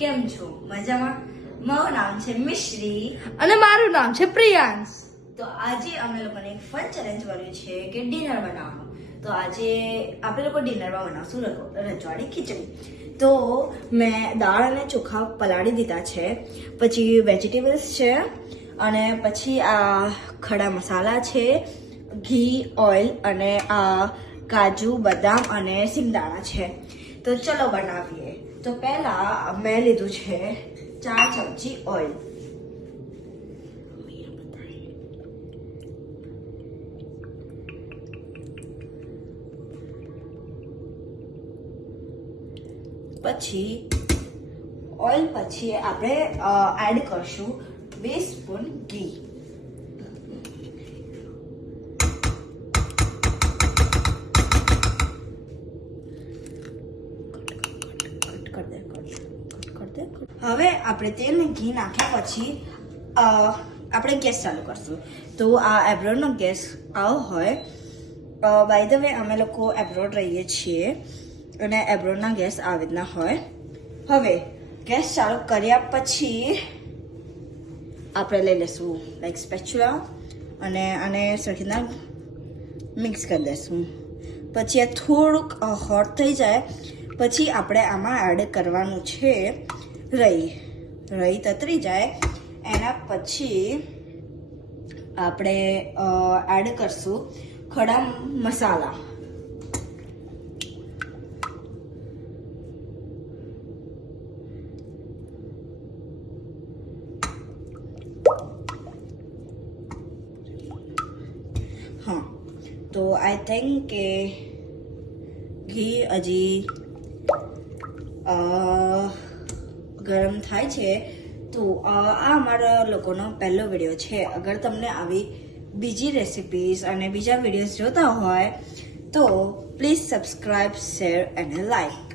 કેમ છો? મજામાં? મારું નામ છે મિશ્રી અને મારું નામ છે પ્રિયાંશ. તો આજે અમે લોકોને એક ફન ચેલેન્જ કર્યું છે કે ડિનર બનાવવાનું. તો આજે આપણે લોકો ડિનરમાં બનાવશું રજવાડી ખીચડી. તો મેં દાળ અને ચોખા પલાળી દીધા છે, પછી વેજીટેબલ્સ છે, અને પછી આ ખડા મસાલા છે, ઘી, ઓઇલ અને આ કાજુ, બદામ અને સિંગદાણા છે. તો ચલો બનાવીએ. તો પહેલા મેં લીધું છે 4 ચમચી ઓઇલ. પછી ઓઇલ પછી આપણે એડ કરશું 2 સ્પૂન ઘી. હવે આપણે તેલ ને ઘી નાખ્યા પછી આપણે ગેસ ચાલુ કરશું. તો આ એબ્રોડનો ગેસ આવો હોય. બાય ધ વે અમે લોકો એબ્રોડ રહીએ છીએ અને એબ્રોડના ગેસ આવી રીતના હોય. હવે ગેસ ચાલુ કર્યા પછી આપણે લઈ લેશું લાઈક સ્પેચ્યુલા અને આને સરખીના મિક્સ કરી દઈશું. પછી આ થોડુંક હોટ થઈ જાય પછી આપણે આમાં એડ કરવાનું છે રઈ તતરી જાય એના પછી આપણે એડ કરશું ખડા મસાલા. હા, તો આઈ થિંક કે ઘી હજી ગરમ થાય છે. તો આ અમારા લોકોનો પહેલો વિડીયો છે. અગર તમને આવી બીજી રેસિપીઝ અને બીજા વિડીયોઝ જોતા હોય તો પ્લીઝ સબસ્ક્રાઇબ, શેર અને લાઈક.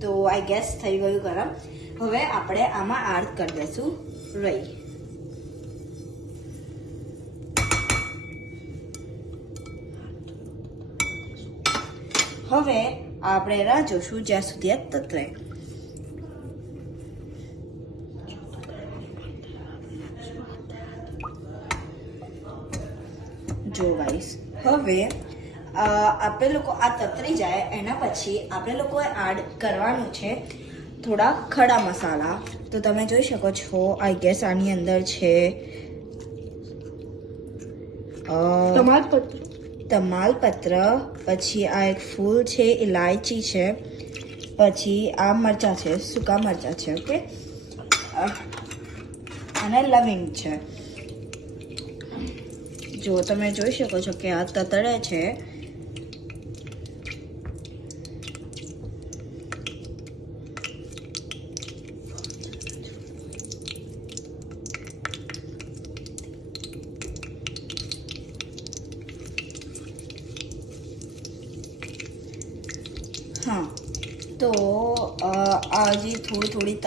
તો આઈ ગેસ થઈ ગયું ગરમ. હવે આપણે આમાં એડ કરી દઈશું રઈ. હવે આપણે રાહ જોશું જ્યાં સુધી આ તતરે. જો ગાઈસ, હવે આપણે લોકો આ તતરી જાય એના પછી આપણે લોકોએ એડ કરવાનું છે થોડા ખડા મસાલા. તો તમે જોઈ શકો છો આઈ ગેસ આની અંદર છે તમાલપત્ર, પછી આ એક ફૂલ છે, ઇલાયચી છે, પછી આ મરચાં છે, સૂકા મરચાં છે, ઓકે, અને લવિંગ છે. જો તમે જોઈ શકો છો કે આ તતડે છે. હા, તો હજી થોડી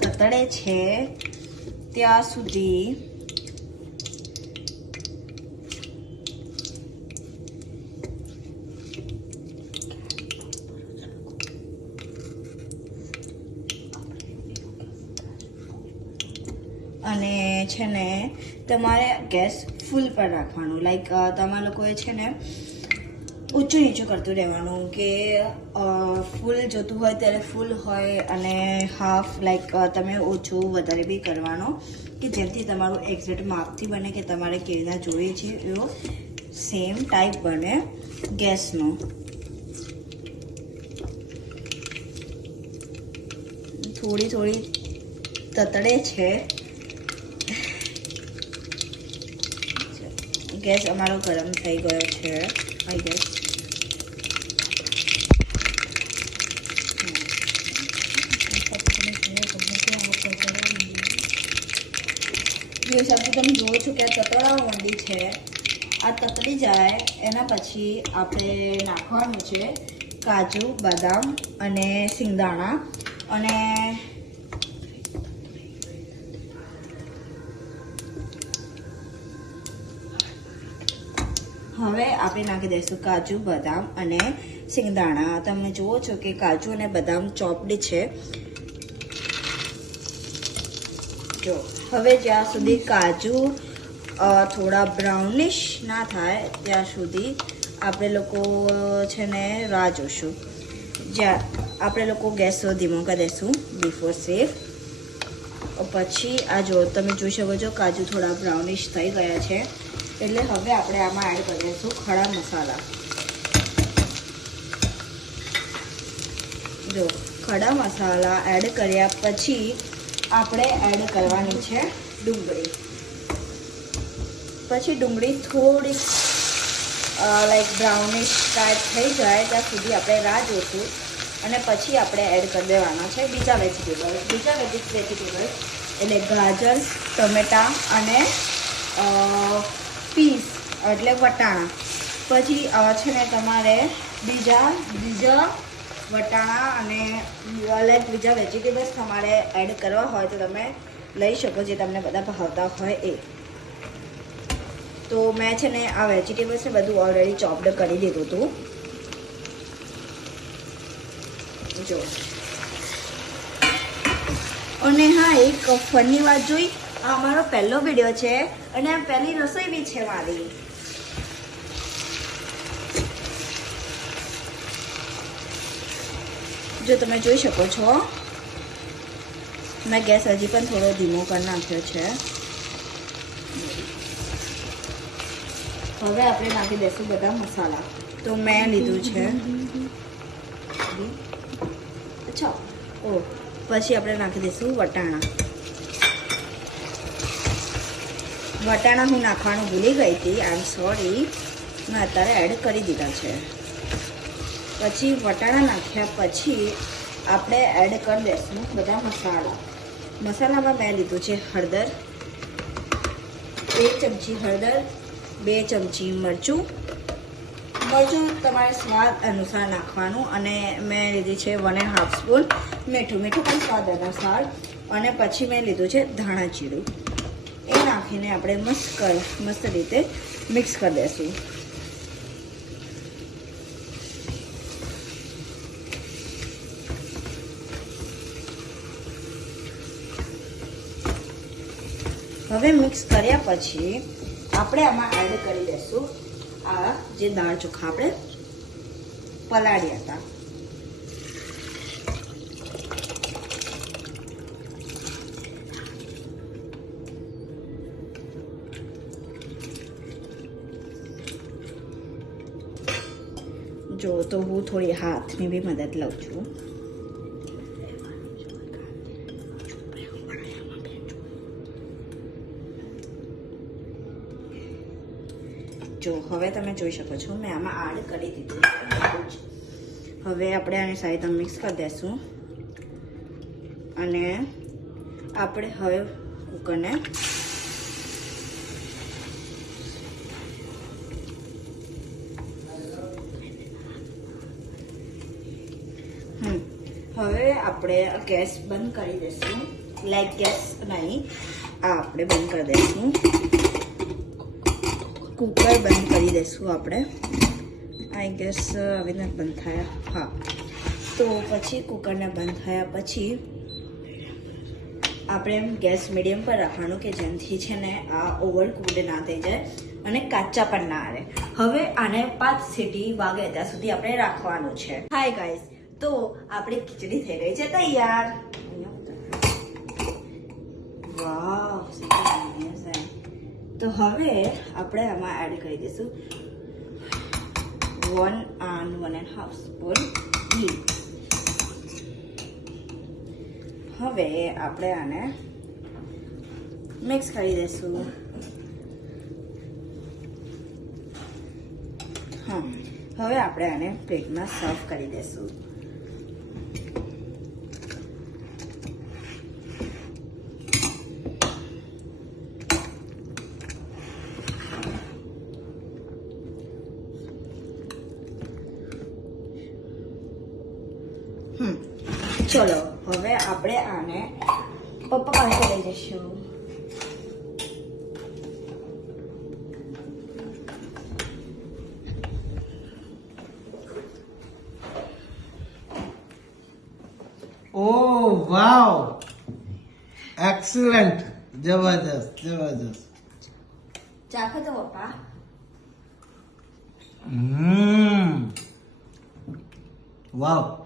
તતડે છે ત્યાં સુધી અને છે ને તમારે ગેસ ફૂલ પર રાખવાનું. લાઈક તમારા લોકોએ છે ને ઊંચું નીચું કરતું રહેવાનું કે ફૂલ જોતું હોય ત્યારે ફૂલ હોય અને હાફ લાઈક તમે ઓછું વધારે બી કરવાનો કે જેથી તમારું એક્ઝેક્ટ માપથી બને કે તમારે કેવી રીતના જોઈએ છે એવો સેમ ટાઈપ બને ગેસનો. થોડી તતડે છે. ગેસ અમારો ગરમ થઈ ગયો છે આઈ ગેસ. જે હિસાબથી તમે જુઓ છો કે આ તતડવા માંડી છે. આ તતડી જાય એના પછી આપણે નાખવાનું છે કાજુ, બદામ અને સિંગદાણા. અને હવે આપણે નાખી દઈશું કાજુ, બદામ અને સિંગદાણા, તમે જુઓ છો કે કાજુ અને બદામ ચોપ્ડ છે. જો હવે જ્યાં સુધી કાજુ થોડા બ્રાઉનિશ ના થાય ત્યાં સુધી આપણે લોકો છે ને રાહ જોશું. જ્યાં આપણે લોકો ગેસ ધીમો કરી દઈશું બિફોર સેવ. પછી આ જો તમે જોઈ શકો છો કાજુ થોડા બ્રાઉનિશ થઈ ગયા છે. એટલે હવે આપણે આમાં એડ કરી દઈશું ખડા મસાલા. જો ખડા મસાલા એડ કર્યા પછી આપણે એડ કરવાની છે ડુંગળી. પછી ડુંગળી થોડીક લાઈક બ્રાઉનિશ ટાઈપ થઈ જાય ત્યાં સુધી આપણે રાહ જોઈશું. અને પછી આપણે એડ કરી દેવાના છે બીજા વેજીટેબલ એટલે ગાજર, ટમેટા અને પીસ એટલે વટાણા. પછી છે ને તમારે બીજા વટાણા અને લાઈક બીજા વેજીટેબલ્સ તમારે એડ કરવા હોય તો તમે લઈ શકો, જે તમને બધા ભાવતા હોય એ. તો મેં છે ને આ વેજીટેબલ્સને બધું ઓલરેડી ચોપ્ડ કરી દીધું હતું. જો અને હા, એક ફની વાત જોઈ, આ મારો પહેલો વિડીયો છે અને આ પહેલી રસોઈ બી છે મારી. જો તમે જોઈ શકો છો મેં ગેસ હજી પણ થોડો ધીમો કરી નાખ્યો છે. હવે આપણે નાખી દઈશું બધા મસાલા. તો મેં લીધું છે અચ્છા પછી આપણે નાખી દઈશું વટાણા. વટાણા હું નાખવાનું ભૂલી ગઈ હતી, આઈ એમ સોરી. મેં અત્યારે એડ કરી દીધા છે. પછી વટાણા નાખ્યા પછી આપણે એડ કરી દઈશું બધા મસાલા. મસાલામાં મેં લીધું છે હળદર, 1 ચમચી હળદર, 2 ચમચી મરચું તમારે સ્વાદ અનુસાર નાખવાનું. અને મેં લીધી છે 1.5 સ્પૂન મીઠું પણ સ્વાદ અનુસાર. અને પછી મેં લીધું છે ધાણા જીરું. એ નાખીને આપણે મસ્ત રીતે મિક્સ કરી દઈશું. હવે મિક્સ કર્યા પછી આપણે આમાં એડ કરી દઈશું આ જે દાળ ચોખા આપણે પલાળ્યા હતા. જો તો હું થોડી હાથની બી મદદ લઉં છું. જો હવે તમે જોઈ શકો છો મેં આમાં એડ કરી દીધું. હવે આપણે આને સારી રીતે મિક્સ કરી દઈશું. અને આપણે હવે કુકરને હવે આપણે ગેસ બંધ કરી દઈશું. લાઈક ગેસ નહીં, આ આપણે બંધ કરી દઈશું. કુકર બંધ કરી દઈશું આપણે. આઈ ગેસ આવી રીતે બંધ થયા. હા, તો પછી કુકરને બંધ થયા પછી આપણે ગેસ મીડિયમ પર રાખવાનું કે જેનાથી છે ને આ ઓવર કુકડ ના થઈ જાય અને કાચા પણ ના આવે. હવે આને 5 સીટી વાગે ત્યાં સુધી આપણે રાખવાનું છે. હાય ગાઈસ, તો આપણી ખીચડી થઈ ગઈ છે તૈયાર. વાવ, તો હવે આપણે આમાં એડ કરી દઈશું 1 and 1.5 સ્પૂન ઘી. હવે આપણે આને મિક્સ કરી દઈશું. હા, હવે આપણે આને પ્લેટમાં સર્વ કરી દઈશું. ચલો હવે આપણે આને પપ્પા પાસે લઈ જઈશું. ઓહ વાવ એક્સલન્ટ જબરદસ્ત જબરદસ્ત ચાખો તો પપ્પા. વાવ